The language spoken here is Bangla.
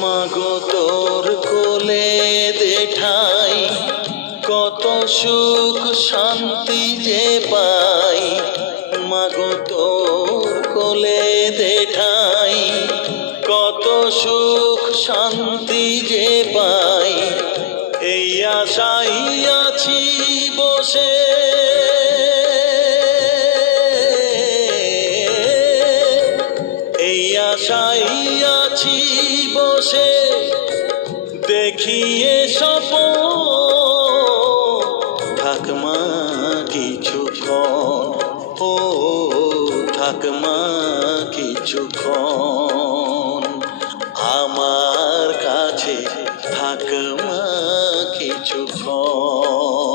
মাগো কোলে দেঠাই কত সুখ শান্তি যে পাই। মাগো তোর কোলে দেঠাই শান্তি যে পাই, এই আশাই আছি বসে। এই আশাই আছি বসে দেখিয়ে সপ ঠাকমা কিছু ও ঠাকমা কিছুক্ষণ আমার কাছে থাকমা কিছুক্ষণ